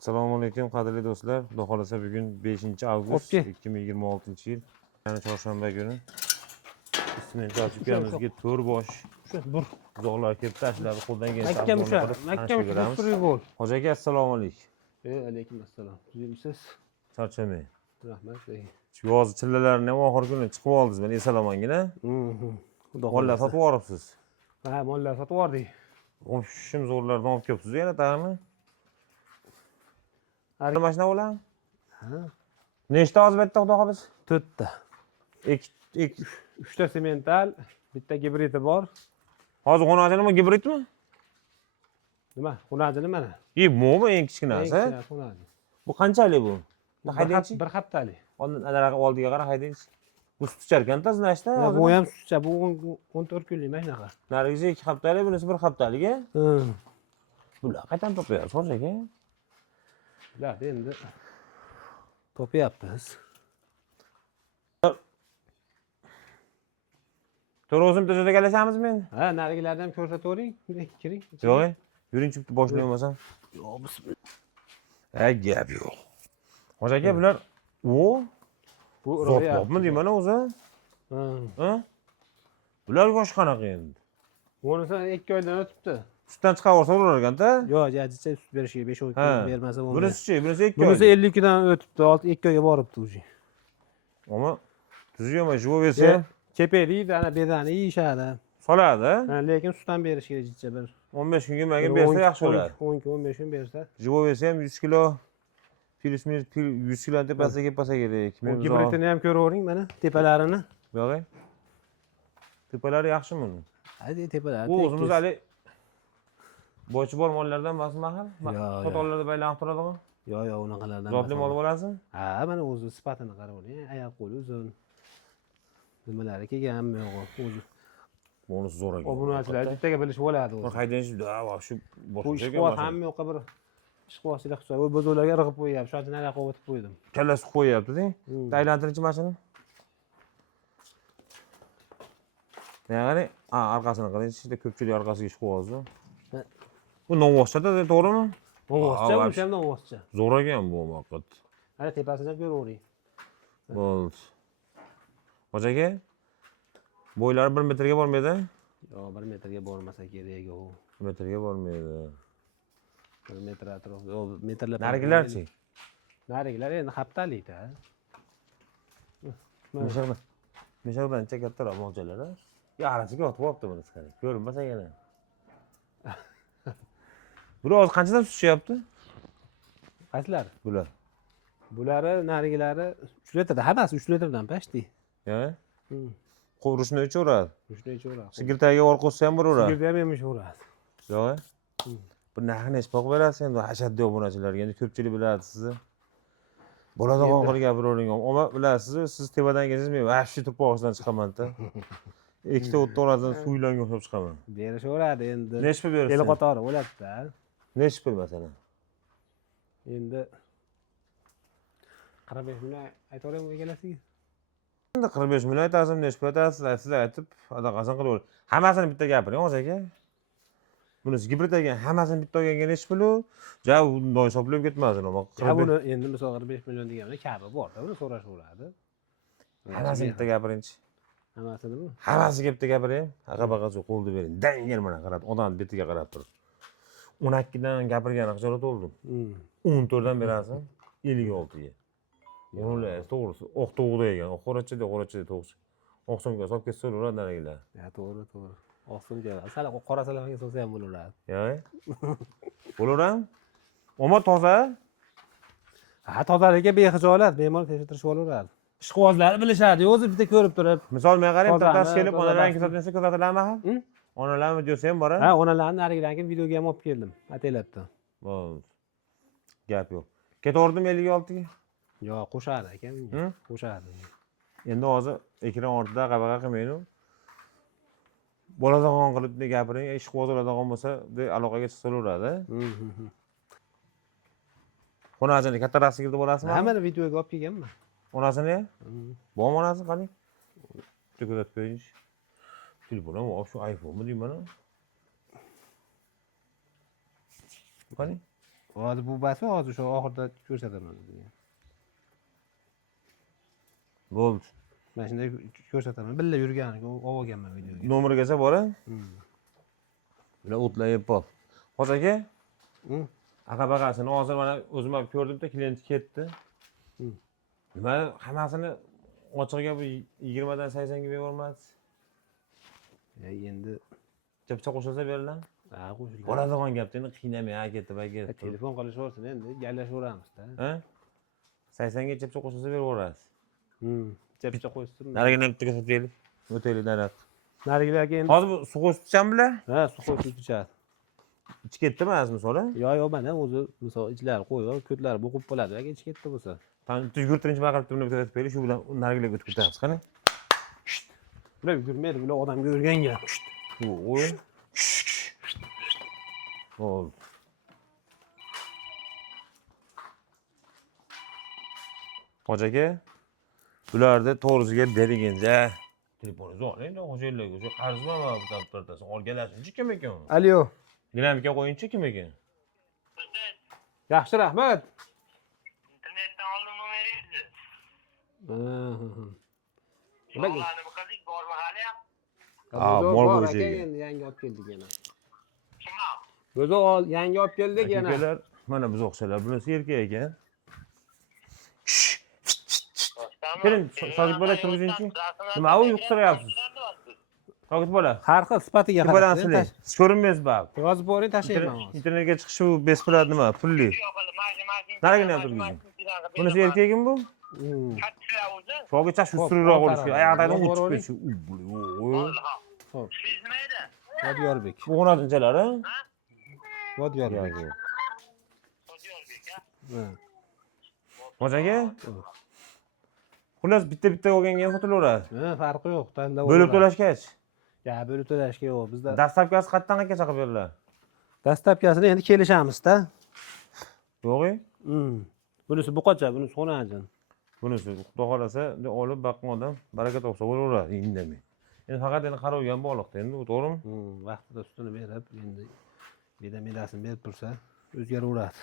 Assalomu alaykum qadrli do'stlar. Xudo xolasa bugun 5-avgust 2026-yil. Yani chorshanba kuni. Isment ochibganimizga 4 bosh. Bur. Uzoqlar kelib tashlab, qo'ldan kelsa Makka musha. Makka musha bol. Hoji aka assalomu alaykum. Alaykum assalom. Sizmisiz? Charchamang. Rahmat. Yoz chillalarni ham oxir kuni chiqib oldingiz, men eslamangan a. Xudo Mollar xolasa. sotib yuboribsiz. Ha, mollar sotib yubordik. Shim zo'rlardan olib kelibsiz yana tag'mi? Har mashina bo'ladimi? Ha. Nechta hozir bu yerda xudo xolasa? 4 ta. 3 ta semental, bitta gibridi bor. Hozir xonajinimi gibridmi? Nima? Xonajini mana. Mo'mi eng kichkinasi? Xonajini. Bu qanchalik bu? Haydaychi? Bir haftalik. Ondan anaqa oldiga qara haydaychi. Bu sutchar ekan-da, zinashda. Bu ham sutcha, bu 14 kunlik mashinaqa. Narigisi 2 haftalik, bunisi 1 haftalik, a? Bular qayerdan topyapsiz, Xo'ja aka? Bular endi topyapmiz. To'g'ri bitta galashamizmi endi? Ha, narigilarni ham ko'rsatavering. Kiring. Yo'q, yuring chipta boshlayman bo'lsam. Yo'q, bismillah. Gap yo'q. Xo'ja aka, bular Bu zotbobmi deyman o'zi? Ha? Bular yosh qanaqa endi? Bunisi 2 oydan o'tibdi. Sutdan chiqaversa bo'lar ekan-da? Yo'q, jajicha sut berishiga 5-10 kun bermasa bo'lmaydi. Bunisi-chi, bunisi 2 oy. Bunisi 52 dan o'tibdi, 2 oyga boribdi уже. Ammo tuziyman, javob bersa, Kepeliydi, ana bezani yeyishadi. soladi. Lekin sutdan berishga jicha bir 15 kunga menga bersa yaxshi bo'ladi. 10-15 kun bersa. Javob bersa ham 100 kilo plus minus 100 kilo tepasiga kelsa kerak. Bu gibridini ham ko'ravering mana tepalarini. Yo'q. Tepalari yaxshimi uni? Hadi tepalari. Bu o'zimiz hali bochi bor mollardan emasmi hal? Qo'tollarda baylanib turadigan. Yo'q, unaqalardan. Zotli mol bo'lasizmi? Ha, mana o'zi sifatini qaravering. Oyoq qo'li uzun. Nimalari kelganmi yo'q o'zi. Bunisi zo'r ekan. Obunachilar bittaga bilishib oladi o'zi. Haydanish shu Bu ishqibot hamma yoqqa bir ishqibotchilik qilsa, u bozorlarga irg'ib qo'yyapti. Shu yerdan anaqa o'tib qo'ydim. Kallasi qo'yyapti-da. Aylantiruvchi mashina. Ya'ni, orqasini qarang, ishda ko'pchilik orqasiga ish qo'yadi. Bu novvoschada, to'g'rimi? Novvoschcha, bu ham novvoschcha. Zo'r ekan bu vaqt. Ana tepasidan ko'ravering. Bo'ldi. Xo'ja aka, bo'ylari 1 metrga bormaydi? Yo'q, 1 metrga bormasa kerak u. 1 metrga bormaydi. 1 metr atrof. Yo'q, metrlab. Narigilarchi? Narigilar endi haftalikda. Meshaqdan ancha kattaroq mo'ljallar. Yarasiga otib olibdi buni qarang. Ko'rinmasa yana. Bular hozir qanchadan tutishyapti? Qaysilar? Bular. Bulari narigilari 3 litrda, hammasi 3 litrdan pashti. Ya? Qurishni uchaveradi. Shunday cho'raq. Sigirtaga or qo'ysa ham bo'laveradi. Sigirda ham yo'radi. Yo'q. Bu narxini hech boqib berasiz endi hashaddiy obunachilarga. Endi ko'pchilik biladi sizni. Bo'ladigan qilib gapiravering. Ammo bilasiz, siz tepadan kelsangiz men vahshiy turpoqdan chiqaman-da. Ikkita o'tda oradan suvlanga o'xshab chiqaman. Berishaveradi endi. Nechta berasiz? El qatori bo'ladi-da. Nechta pul masalan? Endi 45 million aytaveramiz egalasiga. Endi 45 million aytasiz, nechta pul aytasiz, siz aytib, adaqasini qilaver. Hammasini bitta gapiring, o'zi aka. Bunisi gibrid ekan, hammasini bitta olganga nechta pul? Ja, unday hisoblab ketmasin, ammo buni endi misol 45 million deganda kabi bor-da, uni so'rashaveradi. Hammasini bitta gapiringchi. Hammasinimi? Hammasiga bitta gapiring. Haqa-baqacha qo'lni bering. Dangel mana qarab, odam betiga qarab tur. 12 dan gapirgani xijolat oldim. 14 dan berasan, 56 ga. O'nlar to'g'risi, o'qto'g'da ekan, o'qorachida to'g'risi. Oqshomga solib ketsa bo'laveradi narigilar. Ha, to'g'ri. Oqshomga, sal qora salamaga solsa ham bo'laveradi. Yo'q. Bo'laveradi? Ammo toza? Ha, tozaligiga bexijolat, bemalol tekshirtirib olaveradi. Ishqibozlar bilishadi, o'zi bitta ko'rib turib. Misol men qarang, tatas kelib onalarni ko'rsatsa ko'rsatiladimi ha? Onalar videosi ham bor-a? Ha, onalarni narigidan keyin videoga ham olib keldim, atelabdan. Bo'ldi. Gap yo'q. Ketaverdim 56 ga. Yo'q, qo'shadi ekan menga. Qo'shadi. Endi hozir ekran ortida qabaqa qilmaydi. Bo'ladigan qilib gapiring, ishqiboz bo'ladigan bo'lsa, aloqaga chiqsa bo'laveradi. Xonajini kattaroq sigirda bo'lasizmi? Hammani videoga olib kelganman. Onasini? Bormi onasi qani? Kuzatib qo'ying. Telefonim bor, shu iPhone mi deyman? Qani? Hozir bu basi hozir shu oxirida ko'rsataman. Bo'ldi. Mana shunday ko'rsataman. Billa yurganiga olganman videoga. Nomergacha bora. Bular o'tlayib bor. Hoji aka, aqabaqasini hozir mana o'zim ham ko'rdim-da, klient ketdi. Nima hammasini ochiqga bu 20 dan 80 ga berolmadingiz? Endi Chapcha qo'shilsa beriladi. ha qo'shilgan. Bo'ladigan gapda endi qiynamay ketib ketdi. Telefon qilishaversin endi gaplashveramiz-da. Ha? 80 ga chapcha qo'shilsa beraverasiz. Chapcha qo'ysin. Narigini bittaga sotaylik. O'taylik nariq. Narigilarga endi Hozir bu suv qo'shibchan bular? ha suv qo'yib ichadi. Ichi ketdimi az misoli? Yo'q, mana o'zi misol ichlari qo'yib, ko'tlari bo'qib qoladi, agar ichi ketdi bo'lsa. Yugurtirinchi baqirib turib bitta sotaylik, shu bilan narigilarga o'tib ketamiz, qani? Bular yugurmaydi, bular odamga o'rgangan. O'y. Bo'ldi. Hoji aka, bularni to'g'risiga berigincha telefoningizni oling, xo'jayinlarga o'sha qarzmi mana bu daftardan olganlarsiz kim ekan? Alyo. Dinamika qo'yingchi kim ekan? Yaxshi, rahmat. İnternetten aldım mı verirdi? Nima? Yollarını bu kadar borma hali yap. Bor aka bo'yicha. endi yangi olib keldik yana. Kim al? O'zi yangi olib keldik yana. Akalar mana biz o'xshalar, bunisi erkak ekan. Keling, Sodiq bola turgunchi. Nima u yuqtiryapsiz? Sodiq bola. Har xil sifatiga Kim qarab. bo'lasiz? Siz ko'rinmaysiz bak. Yozib boring, tashlayman hozir. Internetga chiqishi u besplat nima? Pulli. Narigini ham turgizing. Bunisi erkakmi bu? Kaçıra uzun. Shogicha shu ustunroq bo'lishi. Oyoqdan o'chib ketdi. Xo'p, Siz neydi? Yodgorbek. Bu 16-lari? Yodgorbek. Soruyor bir ya. Ha. Hoji aka? Xullas bitta olganga ham sotilaveradi. Ha, farqi yo'q. Tanlab Bo'lib to'lashgach. Ya, bo'lib to'lashga yo'q. Bizda Dastlabkasi qatdan qachon beriladi? dastlabkasini endi kelishamiz-da. Yo'q-ku. Bunisi buqacha, bunisi xonajin. Bunisi xudo xolasa olib baqqan odam baraka topsa bo'laveradi indamay. Endi faqat endi qarov ham bog'liqda endi, to'g'rimi? Vaqtida sutini berib, endi bedasini berib tursa, o'zgaraveradi.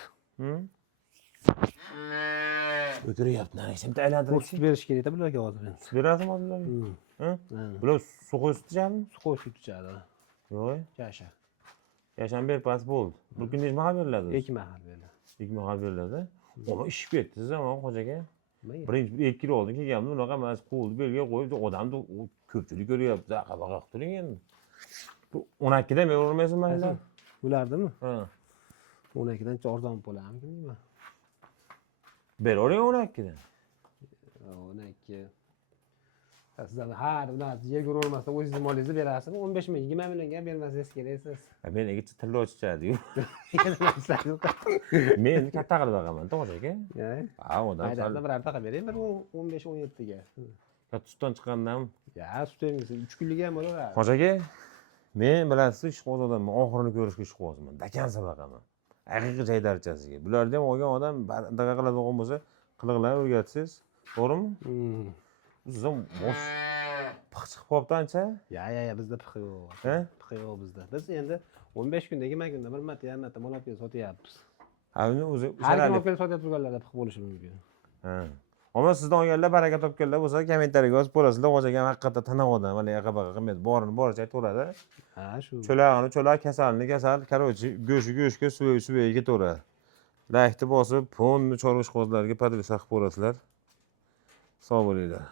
O'tiryapti, narsa bitta aylantirib. Sut berish kerak-da bularga hozir endi. Berasizmi hozirlarga? Ha? Bular suv qo'yib sutishadimi? Suv qo'yib sut ichadi. Yo'q. Kasha. Yashan berpas bo'ldi. Bir kunda necha mahal beriladi? 2 mahal beriladi. 2 mahal beriladi. Ona ishib ketdingiz ama Hoji aka. Nimaga? Birinchi 2 yil oldin kelgandim, unaqa emas, qo'lni belga qo'yib, odamni ko'pchilik ko'ryapti, aqaba qilib turing endi. Bu 12 dan beravermaysizmi mayli? Bulardimi? Ha. 12 dan arzon bo'ladimi nima? Beravering 12 dan. 12. Sizlar har ular yerga urmasdan o'zingiz molingizni berasiz. 15 ming, 20 millionga bermasangiz kelaysiz. Men nega tilla ochishadi-yu? Men endi katta qilib baqaman, Hoji aka. Ha, odam Haydasdan birorta qilib bering, bir 15-17 ga. katta sutdan chiqqandan. Ya, sutingiz 3 kunlik ham bo'laveradi. Hoji aka, men bilasiz, ishqiboz odamman, oxirini ko'rishga ishqibozman. Dakansa baqaman. Haqiqiy jaydarchasiga. Bularni ham olgan odam bunaqa qiladigan bo'lsa, qiliqlarni o'rgatsangiz, to'g'rimi? Siz ham bosh piq chiqib qolibdi ancha. Ya, bizda piqi yo'q. Ha? Piqi yo'q bizda. Biz endi 15 kunda, 20 kunda bir marta, ham marta mol olib kelib sotyapmiz. Ha, uni o'zi Har kim olib kelib sotyapti turganlarda piq bo'lishi mumkin. Ha. Ammo sizdan olganlar baraka topganlar bo'lsa, kommentariyaga yozib qo'yasizlar. Hoji aka haqiqatdan tanav odam, mana yaqa-baqa qilmaydi. Borini boricha aytaveradi. Ha, shu. Cho'lag'ini cho'laq, kasalni kasal, короче, go'shga suvaga ketaveradi. Laykni bosib, fonni chorvosh qozlariga podpis qilib qo'yasizlar. Sog' bo'linglar.